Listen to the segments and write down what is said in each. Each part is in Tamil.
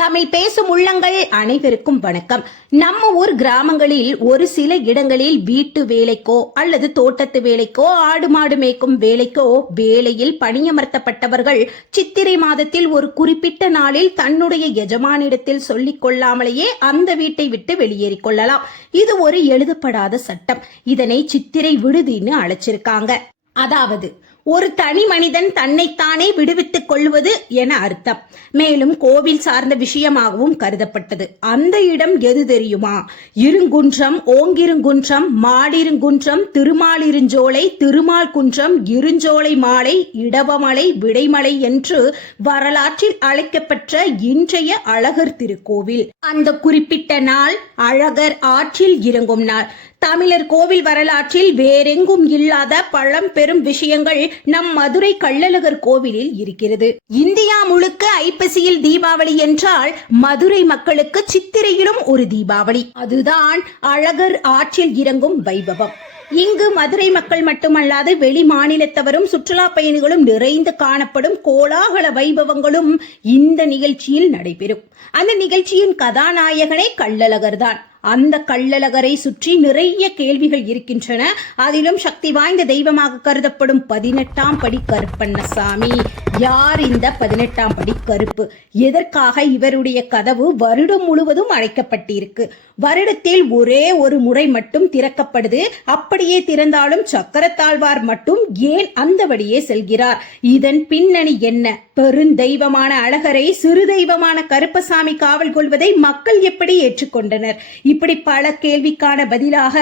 தமிழ் பேசும் உள்ளங்கள் அனைவருக்கும் வணக்கம். நம்ம ஊர் கிராமங்களில் ஒரு சில இடங்களில் வீட்டு வேலைக்கோ அல்லது தோட்டத்து வேலைக்கோ ஆடு மாடு மேய்க்கும் வேலைக்கோ வேலையில் பணியமர்த்தப்பட்டவர்கள் சித்திரை மாதத்தில் ஒரு குறிப்பிட்ட நாளில் தன்னுடைய எஜமானிடத்தில் சொல்லிக் கொள்ளாமலேயே அந்த வீட்டை விட்டு வெளியேறிக் கொள்ளலாம். இது ஒரு எழுதப்படாத சட்டம். இதனை சித்திரை விடுதின்னு அழைச்சிருக்காங்க. அதாவது ஒரு தனி மனிதன் தன்னைத்தானே விடுவித்துக் கொள்வது என அர்த்தம். மேலும் கோவில் சார்ந்த விஷயமாகவும் கருதப்பட்டது. அந்த இடம் எது தெரியுமா? இருங்குன்றம் ஓங்கிருங்குன்றம் மாடிருங்குன்றம் திருமாலிருஞ்சோலை திருமால் குன்றம் இருஞ்சோலை மாலை இடவமலை விடைமலை என்று வரலாற்றில் அழைக்கப்பெற்ற இன்றைய அழகர் திருக்கோவில். அந்த குறிப்பிட்ட நாள் அழகர் ஆற்றில் இறங்கும் நாள். தமிழர் கோவில் வரலாற்றில் வேறெங்கும் இல்லாத பழம் பெரும் விஷயங்கள் நம் மதுரை கள்ளழகர் கோவிலில் இருக்கிறது. இந்தியா முழுக்க ஐப்பசியில் தீபாவளி என்றால் மதுரை மக்களுக்கு சித்திரையிலும் ஒரு தீபாவளி. அதுதான் அழகர் ஆற்றில் இறங்கும் வைபவம். இங்கு மதுரை மக்கள் மட்டுமல்லாது வெளி மாநிலத்தவரும் சுற்றுலா பயணிகளும் நிறைந்து காணப்படும் கோலாகல வைபவங்களும் இந்த நிகழ்ச்சியில் நடைபெறும். அந்த நிகழ்ச்சியின் கதாநாயகனே கள்ளழகர் தான் அந்த கள்ளழகரை சுற்றி நிறைய கேள்விகள் இருக்கின்றன. அதிலும் சக்தி வாய்ந்த தெய்வமாக கருதப்படும் பதினெட்டாம் படி கருப்பண்ணசாமி. யார் இந்த பதினெட்டாம் படி கருப்பு? எதற்காக இவருடைய கதவு வருடம் முழுவதும் அழைக்கப்பட்டிருக்கு வருடத்தில் ஒரே ஒரு முறை மட்டும் திறக்கப்படுது. அப்படியே திறந்தாலும் சக்கரத்தாழ்வார் மட்டும் ஏன் அந்த வழியே செல்கிறார்? இதன் பின்னணி என்ன? பெருந்தெய்வமான அழகரை சிறு தெய்வமான கருப்பசாமி காவல் கொள்வதை மக்கள் எப்படி ஏற்றுக்கொண்டனர்? இப்படி பல கேள்விக்கான பதிலாக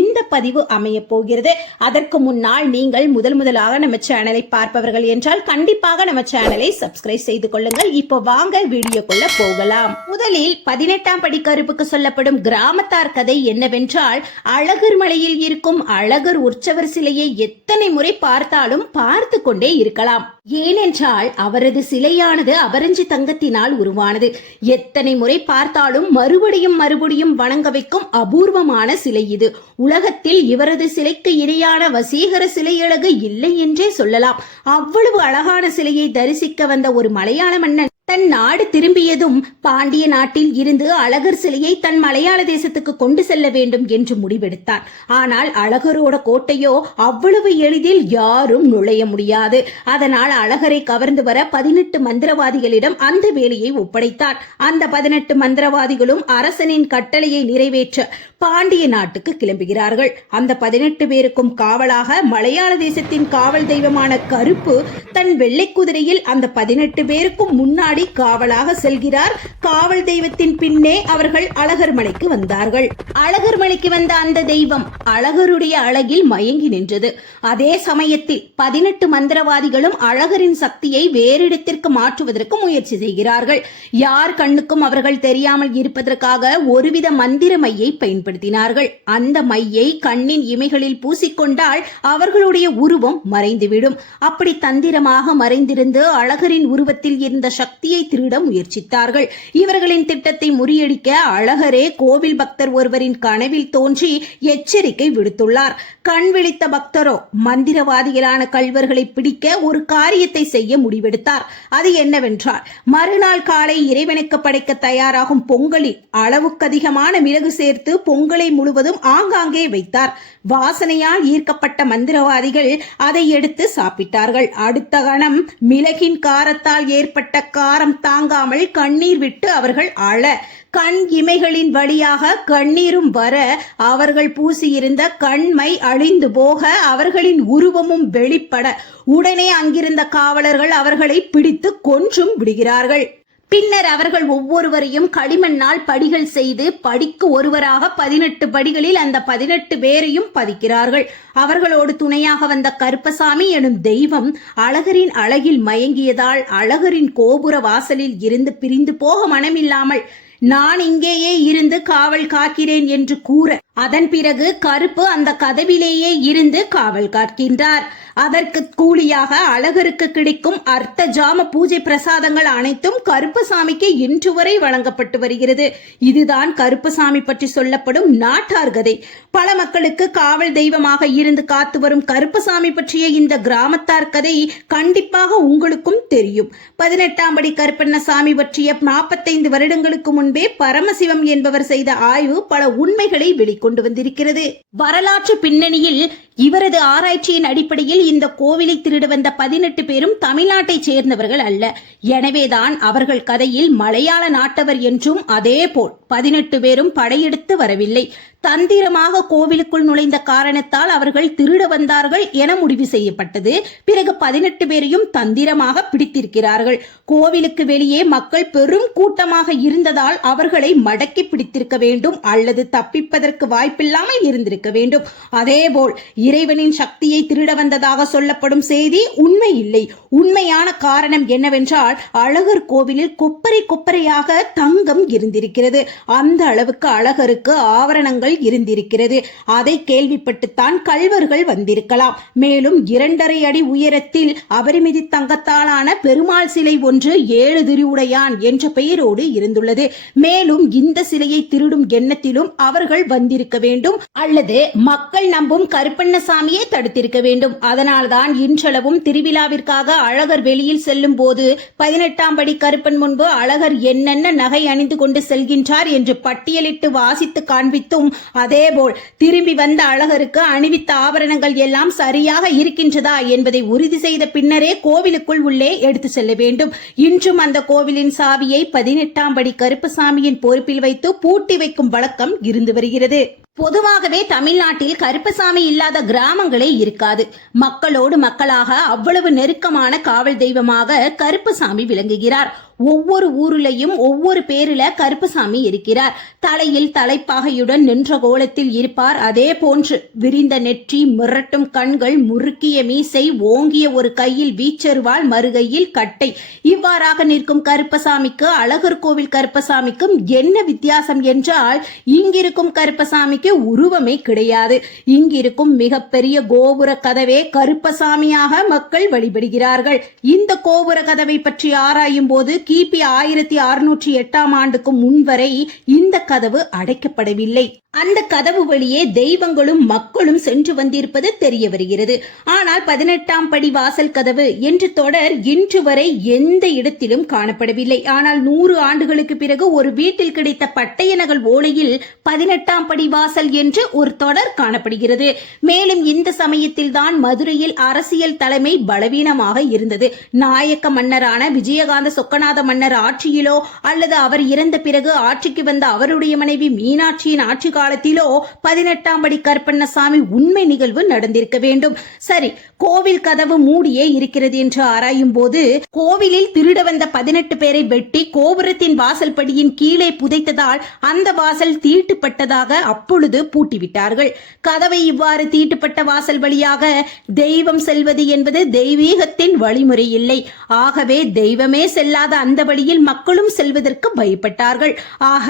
இந்த பதிவு அமைய போகிறது. அதற்கு முன்னால் நீங்கள் முதல் முதலாக நம்ம சேனலை பார்ப்பவர்கள் என்றால் கண்டிப்பாக நம்ம சேனலை சப்ஸ்கிரைப் செய்து கொள்ளுங்கள். இப்போ வாங்க வீடியோக்குள்ள போகலாம். முதலில் பதினெட்டாம் படி கருப்புக்கு சொல்லப்படும் கிராமத்தார் கதை என்னவென்றால் அழகர் மலையில் இருக்கும் அழகர் உற்சவர் சிலையை எத்தனை முறை பார்த்தாலும் பார்த்து கொண்டே இருக்கலாம். ஏனென்றால் அவரது சிலையானது அபரஞ்சி தங்கத்தினால் உருவானது. எத்தனை முறை பார்த்தாலும் மறுபடியும் மறுபடியும் வணங்க வைக்கும் அபூர்வமான சிலை இது. உலகத்தில் இவரது சிலைக்கு இணையான வசீகர சிலையழகு இல்லை என்றே சொல்லலாம். அவ்வளவு அழகான சிலையை தரிசிக்க வந்த ஒரு மலையாள மன்னன் தன் நாடு திரும்பியதும் பாண்டிய நாட்டில் இருந்து அழகர் சிலையை தன் மலையாள தேசத்துக்கு கொண்டு செல்ல வேண்டும் என்று முடிவெடுத்தான் ஆனால் அழகரோட கோட்டையோ அவ்வளவு எளிதில் யாரும் நுழைய முடியாது. அதனால் அழகரை கவர்ந்து வர பதினெட்டு மந்திரவாதிகளிடம் அந்த வேலையை ஒப்படைத்தான் அந்த பதினெட்டு மந்திரவாதிகளும் அரசனின் கட்டளையை நிறைவேற்ற பாண்டிய நாட்டுக்கு கிளம்புகிறார்கள். அந்த பதினெட்டு பேருக்கும் காவலாக மலையாள தேசத்தின் காவல் தெய்வமான கருப்பு தன் வெள்ளை குதிரையில் அந்த பதினெட்டு பேருக்கும் முன்னாடி காவலாக செல்கிறார். காவல் தெய்வத்தின் பின்னே அவர்கள் அழகர் மலைக்கு வந்தார்கள். அழகர் மலைக்கு வந்த அந்த தெய்வம் அழகருடைய அழகில் மயங்கி நின்றது. அதே சமயத்தில் பதினெட்டு மந்திரவாதிகளும் அழகரின் சக்தியை வேறிடத்திற்கு மாற்றுவதற்கு முயற்சி செய்கிறார்கள். யார் கண்ணுக்கும் அவர்கள் தெரியாமல் இருப்பதற்காக ஒருவித மந்திர மையை பயன்படுத்தினார்கள். அந்த மையை கண்ணின் இமைகளில் பூசிக்கொண்டால் அவர்களுடைய உருவம் மறைந்துவிடும். அப்படி தந்திரமாக மறைந்திருந்து அழகரின் உருவத்தில் இருந்த சக்தி சக்தியை திருட முயற்சித்தார்கள். இவர்களின் திட்டத்தை முறியடிக்க அழகரே கோவில் பக்தர் ஒருவரின் கனவில் தோன்றி எச்சரிக்கை விடுத்துள்ளார். கண் விழித்த பக்தரோ மந்திரவாதிகளான கல்வர்களை பிடிக்க ஒரு காரியத்தை செய்ய முடிவெடுத்தார். அது என்னவென்றால் மறுநாள் காலை இறைவனுக்கு படைக்க தயாராகும் பொங்கலில் அளவுக்கதிகமான மிளகு சேர்த்து பொங்கலை முழுவதும் ஆங்காங்கே வைத்தார். வாசனையால் ஈர்க்கப்பட்ட மந்திரவாதிகள் அதை எடுத்து சாப்பிட்டார்கள். அடுத்த கணம் மிளகின் காரத்தால் ஏற்பட்ட பாரம் தாங்காமல் கண்ணீர் விட்டு அவர்கள் அழ கண் இமைகளின் வழியாக கண்ணீரும் வர. அவர்கள் பூசியிருந்த கண்மை அழிந்து போக அவர்களின் உருவமும் வெளிப்பட. உடனே அங்கிருந்த காவலர்கள் அவர்களை பிடித்து கொன்றும் விடுகிறார்கள். பின்னர் அவர்கள் ஒவ்வொருவரையும் களிமண்ணால் படிகள் செய்து படிக்கு ஒருவராக பதினெட்டு படிகளில் அந்த பதினெட்டு பேரையும் பதிக்கிறார்கள். அவர்களோடு துணையாக வந்த கருப்பசாமி எனும் தெய்வம் அழகரின் அழகில் மயங்கியதால் அழகரின் கோபுர வாசலில் இருந்து பிரிந்து போக மனமில்லாமல் நான் இங்கேயே இருந்து காவல் காக்கிறேன் என்று கூற அதன் பிறகு கருப்பு அந்த கதவிலேயே இருந்து காவல் காக்கின்றார். அதற்கு கூலியாக அழகருக்கு கிடைக்கும் அர்த்த ஜாம பூஜை பிரசாதங்கள் அனைத்தும் கருப்பசாமிக்கு இன்று வரை வழங்கப்பட்டு வருகிறது. இதுதான் கருப்பசாமி பற்றி சொல்லப்படும் நாட்டார் கதை. பல மக்களுக்கு காவல் தெய்வமாக இருந்து காத்து வரும் கருப்பசாமி பற்றிய இந்த கிராமத்தார் கதை கண்டிப்பாக உங்களுக்கும் தெரியும். பதினெட்டாம் படி கருப்பண்ணசாமி பற்றிய நாற்பத்தைந்து வருடங்களுக்கு முன்பே பரமசிவம் என்பவர் செய்த ஆய்வு பல உண்மைகளை கொண்டு வந்திருக்கிறது. வரலாற்று பின்னணியில் இவரது ஆராய்ச்சியின் அடிப்படையில் இந்த கோவிலை திருட வந்த பதினெட்டு பேரும் தமிழ்நாட்டைச் சேர்ந்தவர்கள் அல்ல. எனவேதான் அவர்கள் கதையில் மலையாள நாட்டவர் என்றும் அதேபோல் பதினெட்டு பேரும் படையெடுத்து வரவில்லை. தந்திரமாக கோவிலுக்குள் நுழைந்த காரணத்தால் அவர்கள் திருட வந்தார்கள் என முடிவு செய்யப்பட்டது. பிறகு பதினெட்டு பேரையும் தந்திரமாக பிடித்திருக்கிறார்கள். கோவிலுக்கு வெளியே மக்கள் பெரும் கூட்டமாக இருந்ததால் அவர்களை மடக்கி பிடித்திருக்க வேண்டும் அல்லது தப்பிப்பதற்கு வாய்ப்பில்லாமல் இருந்திருக்க வேண்டும். அதேபோல் இறைவனின் சக்தியை திருட வந்ததாக சொல்லப்படும் செய்தி உண்மை இல்லை உண்மையான காரணம் என்னவென்றால் அழகர் கோவிலில் கொப்பரை கொப்பரையாக தங்கம் இருந்திருக்கிறது. அந்த அளவுக்கு அழகருக்கு ஆவரணங்கள் இருந்திருக்கிறது. அதை கேள்விப்பட்டுத்தான் கல்வர்கள் வந்திருக்கலாம். மேலும் இரண்டரை அடி உயரத்தில் அபரிமிதி தங்கத்தாலான பெருமாள் சிலை ஒன்று ஏழு திருவுடையான் என்ற பெயரோடு இருந்துள்ளது. மேலும் இந்த சிலையை திருடும் எண்ணத்திலும் அவர்கள் வந்திருக்க வேண்டும். அல்லது மக்கள் நம்பும் கருப்பன் கருப்பண்ணசாமியை தடுத்திருக்க வேண்டும். அதனால்தான் இன்றளவும் திருவிழாவிற்காக அழகர் வெளியில் செல்லும் போது பதினெட்டாம் படி கருப்பன் முன்பு அழகர் என்னென்ன நகை அணிந்து கொண்டு செல்கின்றார் என்று பட்டியலிட்டு வாசித்து காண்பித்தும் அதேபோல் திரும்பி வந்த அழகருக்கு அணிவித்த ஆபரணங்கள் எல்லாம் சரியாக இருக்கின்றதா என்பதை உறுதி செய்த பின்னரே கோவிலுக்குள் உள்ளே எடுத்து செல்ல வேண்டும். இன்றும் அந்த கோவிலின் சாவியை பதினெட்டாம் படி கருப்பசாமியின் பொறுப்பில் வைத்து பூட்டி வைக்கும் வழக்கம் இருந்து வருகிறது. பொதுவாகவே தமிழ்நாட்டில் கருப்பசாமி இல்லாத கிராமங்களே இருக்காது. மக்களோடு மக்களாக அவ்வளவு நெருக்கமான காவல் தெய்வமாக கருப்பசாமி விளங்குகிறார். ஒவ்வொரு ஊரிலையும் ஒவ்வொரு பேரில கருப்பசாமி இருக்கிறார். தலையில் தலைப்பாகையுடன் நின்ற கோலத்தில் இருப்பார். அதே போன்று விரிந்த நெற்றி மிரட்டும் கண்கள் முறுக்கிய மீசை ஓங்கிய ஒரு கையில் வீச்சருவாள் மறுகையில் கட்டை. இவ்வாறாக நிற்கும் கருப்பசாமிக்கு அழகர் கோவில் கருப்பசாமிக்கும் என்ன வித்தியாசம் என்றால் இங்கிருக்கும் கருப்பசாமிக்கு உருவமே கிடையாது. இங்கிருக்கும் மிகப்பெரிய கோபுர கதவே கருப்பசாமியாக மக்கள் வழிபடுகிறார்கள். இந்த கோபுர கதவை பற்றி ஆராயும் போது கிபி ஆயிரத்தி அறுநூற்றி எட்டாம் ஆண்டுக்கு முன்வரை இந்த கதவு அடைக்கப்படவில்லை. அந்த கதவு வழியே தெய்வங்களும் மக்களும் சென்று வந்திருப்பது தெரிய வருகிறது. ஆனால் பதினெட்டாம் படி வாசல் கதவு என்று தொடர் இன்று வரை எந்த இடத்திலும் காணப்படவில்லை. ஆனால் நூறு ஆண்டுகளுக்கு பிறகு ஒரு வீட்டில் கிடைத்த பட்டய நகல் ஓலையில் பதினெட்டாம் படி வாசல் என்று ஒரு தொடர் காணப்படுகிறது. மேலும் இந்த சமயத்தில் தான் மதுரையில் அரசியல் தலைமை பலவீனமாக இருந்தது. நாயக்க மன்னரான விஜயகாந்த சொக்கநாத மன்னர் ஆட்சியிலோ அல்லது அவர் இறந்த பிறகு ஆட்சிக்கு வந்த அவருடைய மனைவி மீனாட்சியின் ஆட்சி காலத்திலோ பதினெட்டாம் படி கருப்பண்ணசாமி உண்மை நிகழ்வு நடந்திருக்க வேண்டும். சரி கோவில் கதவு மூடியே இருக்கிறது என்று ஆராயும் போது கோவிலில் திருட வந்த பதினெட்டு பேரை வெட்டி கோபுரத்தின் வாசல் படியின் கீழே புதைத்ததால் அந்த வாசல் தீட்டுப்பட்டதாக அப்பொழுது பூட்டிவிட்டார்கள். கதவை இவ்வாறு தீட்டுப்பட்ட வாசல் வழியாக தெய்வம் செல்வது என்பது தெய்வீகத்தின் வழிமுறை இல்லை. ஆகவே தெய்வமே செல்லாத அந்த வழியில் மக்களும் செல்வதற்கு பயப்பட்டார்கள். ஆக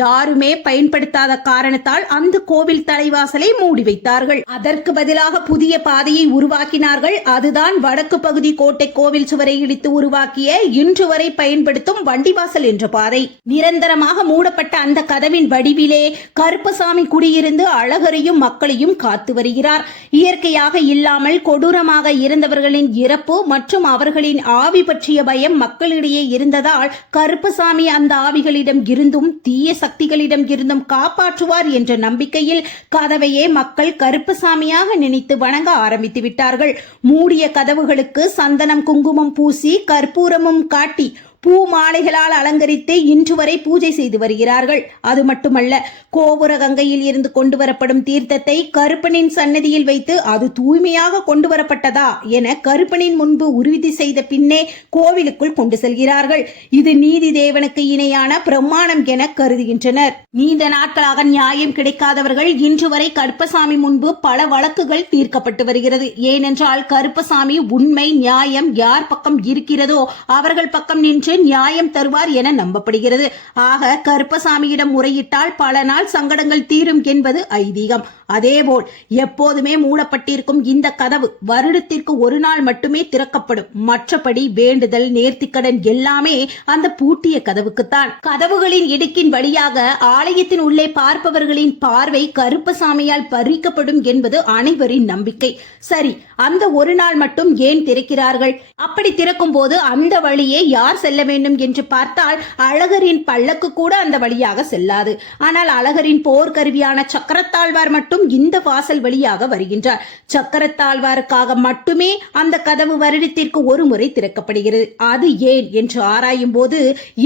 யாருமே பயன்படுத்தாத காரணத்தால் அந்த கோவில் தலைவாசலை மூடி வைத்தார்கள். அதற்கு பதிலாக புதிய பாதையை உருவாக்கி உருவாக்கினார்கள். அதுதான் வடக்கு பகுதி கோட்டை கோவில் சுவரை இடித்து உருவாக்கிய இன்று வரை பயன்படுத்தும் வண்டிவாசல் என்ற பாதை. நிரந்தரமாக மூடப்பட்ட அந்த கதவின் வடிவிலே கருப்பசாமி குடியிருந்து அழகரையும் மக்களையும் காத்து வருகிறார். இயற்கையாக இல்லாமல் கொடூரமாக இருந்தவர்களின் இறப்பு மற்றும் அவர்களின் ஆவி பற்றிய பயம் மக்களிடையே இருந்ததால் கருப்பசாமி அந்த ஆவிகளிடம் இருந்தும் தீய சக்திகளிடம் இருந்தும் காப்பாற்றுவார் என்ற நம்பிக்கையில் கதவையே மக்கள் கருப்பசாமியாக நினைத்து வணங்க ஆரம்பித்து விட்டார்கள். மூடிய கதவுகளுக்கு சந்தனம் குங்குமம் பூசி கற்பூரமும் காட்டி பூ மாலைகளால் அலங்கரித்து இன்று வரை பூஜை செய்து வருகிறார்கள். அது மட்டுமல்ல கோபுர கங்கையில் இருந்து கொண்டு வரப்படும் தீர்த்தத்தை கருப்பனின் சன்னதியில் வைத்து அது தூய்மையாக கொண்டு வரப்பட்டதா என கருப்பனின் முன்பு உறுதி செய்த பின்னே கோவிலுக்குள் கொண்டு செல்கிறார்கள். இது நீதி தேவனுக்கு இணையான பிரமாணம் என கருதுகின்றனர். நீண்ட நாட்களாக நியாயம் கிடைக்காதவர்கள் இன்று வரை கருப்பசாமி முன்பு பல வழக்குகள் தீர்க்கப்பட்டு வருகிறது. ஏனென்றால் கருப்பசாமி உண்மை நியாயம் யார் பக்கம் இருக்கிறதோ அவர்கள் பக்கம் நின்று என்று நியாயம் தருவார் என நம்பப்படுகிறது? ஆக கருப்பசாமியிடம் முறையிட்டால் பல நாள் சங்கடங்கள் தீரும் என்பது ஐதீகம். அதேபோல் எப்போதுமே மூடப்பட்டிருக்கும் இந்த கதவு வருடத்திற்கு ஒரு நாள் மட்டுமே திறக்கப்படும். மற்றபடி வேண்டுதல் நேர்த்திக்கடன் எல்லாமே அந்த பூட்டிய கதவுக்குத்தான். கதவுகளின் இடுக்கின் வழியாக ஆலயத்தின் உள்ளே பார்ப்பவர்களின் பார்வை கருப்பசாமியால் பறிக்கப்படும் என்பது அனைவரின் நம்பிக்கை. சரி அந்த ஒரு நாள் மட்டும் ஏன் திறக்கிறார்கள்? அப்படி திறக்கும் போது அந்த வழியே யார் செல்ல வேண்டும் என்று பார்த்தால் அழகரின் பல்லக்கு கூட அந்த வழியாக செல்லாது. ஆனால் அழகரின் போர்க்கருவியான சக்கரத்தாழ்வார் மட்டும் இந்த வாசல் வழியாக வருகின்றார். சக்கரத்தாழ்வாருக்காக மட்டுமே அந்த கதவு வருடத்திற்கு ஒரு முறை திறக்கப்படுகிறது. அது ஏன் என்று ஆராயும் போது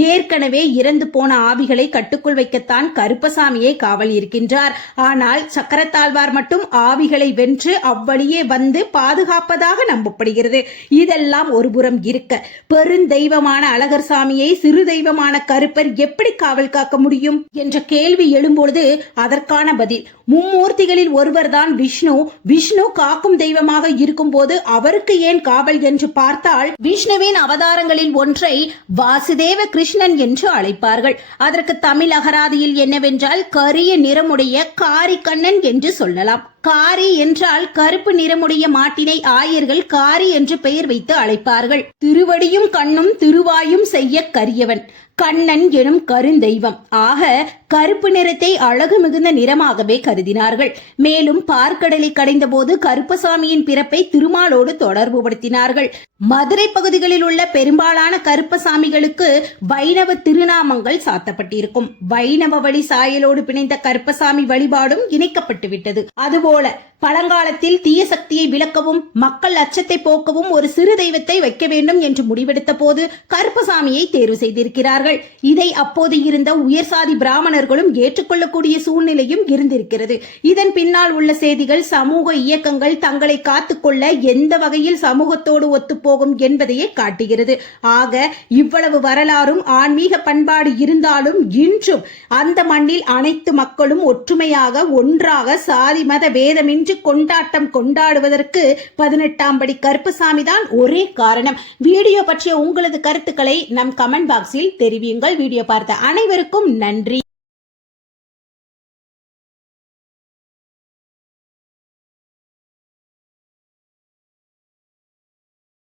ஏற்கனவே இறந்து போன ஆவிகளை கட்டுக்குள் வைக்கத்தான் கருப்பசாமியை காவல் இருக்கின்றார். ஆனால் சக்கரத்தாழ்வார் மட்டும் ஆவிகளை வென்று அவ்வழியே வந்து பாதுகாப்பதாக நம்பப்படுகிறது. இதெல்லாம் ஒருபுறம் இருக்க. பெருந்தெய்வமான அழகர் சாமியை சிறு தெய்வமான கருப்பர் எப்படி காவல் காக்க முடியும்? என்ற கேள்வி எழும்பொழுது அதற்கான பதில் மும்மூர்த்திகளில் ஒருவர்தான் விஷ்ணு. விஷ்ணு காக்கும் தெய்வமாக இருக்கும் போது அவருக்கு ஏன் காவல் என்று பார்த்தால் விஷ்ணுவின் அவதாரங்களில் ஒன்றை வாசுதேவ கிருஷ்ணன் என்று அழைப்பார்கள். அதற்கு தமிழ் அகராதியில் என்னவென்றால் கரிய நிறமுடைய காரிக்கண்ணன் என்று சொல்லலாம். காரி என்றால் கருப்பு நிறமுடைய மாட்டினை ஆயர்கள் காரி என்று பெயர் வைத்து அழைப்பார்கள். திருவடியும் கண்ணும் திருவாயும் செய்ய கரியவன். கண்ணன் எனும் கருந்தெய்வம். ஆக கருப்பு நிறத்தை அழகு மிகுந்த நிறமாகவே கருதினார்கள். மேலும் பார்க்கடலை கடைந்தபோது கருப்பசாமியின் பிறப்பை திருமாலோடு தொடர்புபடுத்தினார்கள் மதுரை பகுதிகளில் உள்ள பெரும்பாலான கருப்பசாமிகளுக்கு வைணவ திருநாமங்கள் சாத்தப்பட்டிருக்கும். வைணவ வழி சாயலோடு பிணைந்த கருப்பசாமி வழிபாடும் இணைக்கப்பட்டு விட்டது அதுபோல பழங்காலத்தில் தீய சக்தியை விளக்கவும் மக்கள் அச்சத்தை போக்கவும் ஒரு சிறு தெய்வத்தை வைக்க வேண்டும் என்று முடிவெடுத்த போது கருப்பசாமியை தேர்வு செய்திருக்கிறார்கள். இதை அப்போது இருந்த உயர் சாதி பிராமணர்களும் ஏற்றுக்கொள்ளக்கூடிய சூழ்நிலையும் இருந்திருக்கிறது. இதன் பின்னால் உள்ள செய்திகள் சமூக இயக்கங்கள் தங்களை காத்துக்கொள்ள எந்த வகையில் சமூகத்தோடு ஒத்துப்போகும் என்பதையே காட்டுகிறது. ஆக இவ்வளவு வரலாறும் ஆன்மீக பண்பாடு இருந்தாலும் இன்றும் அந்த மண்ணில் அனைத்து மக்களும் ஒற்றுமையாக ஒன்றாக சாதி மத பேதமின்றி கொண்டாட்டம் கொண்டாடுவதற்கு பதினெட்டாம் படி கருப்பசாமி தான் ஒரே காரணம். வீடியோ பற்றிய உங்களது கருத்துக்களை நம் கமெண்ட் பாக்ஸில் தெரிவியுங்கள். வீடியோ பார்த்த அனைவருக்கும் நன்றி.